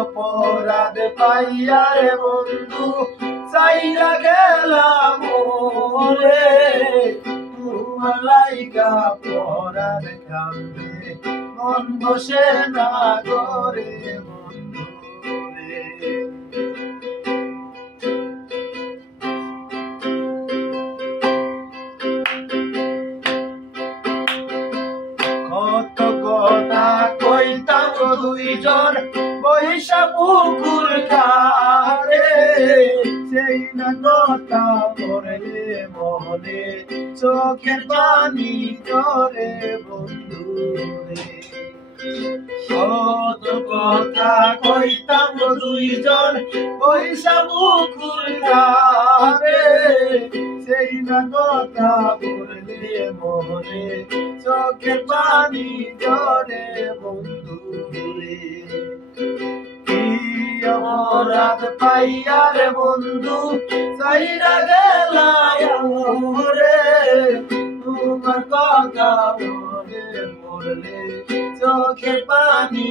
অপরাধ পাইয়া রে বন্ধু চাইরা গেলাম রে তোমার লাইগা পরাণ কান্দে মন বসে না করে বন্ধু রে। কত কথা কইতাম দুইজন বৈশা পুকুর কারে সেই না কথা পড়লে মনে চোখের পানি জরে বন্ধু রে। কত কথা কইতাম দুইজন বৈশা পুকুর কারে সেই না কথা পড়লে মনে চোখের পানি জরে বন্ধু রে। অপরাধ পাইয়া রে বন্ধু চাইরা গেলাম রে তোমার কথা মনে পড়লে চোখের পানি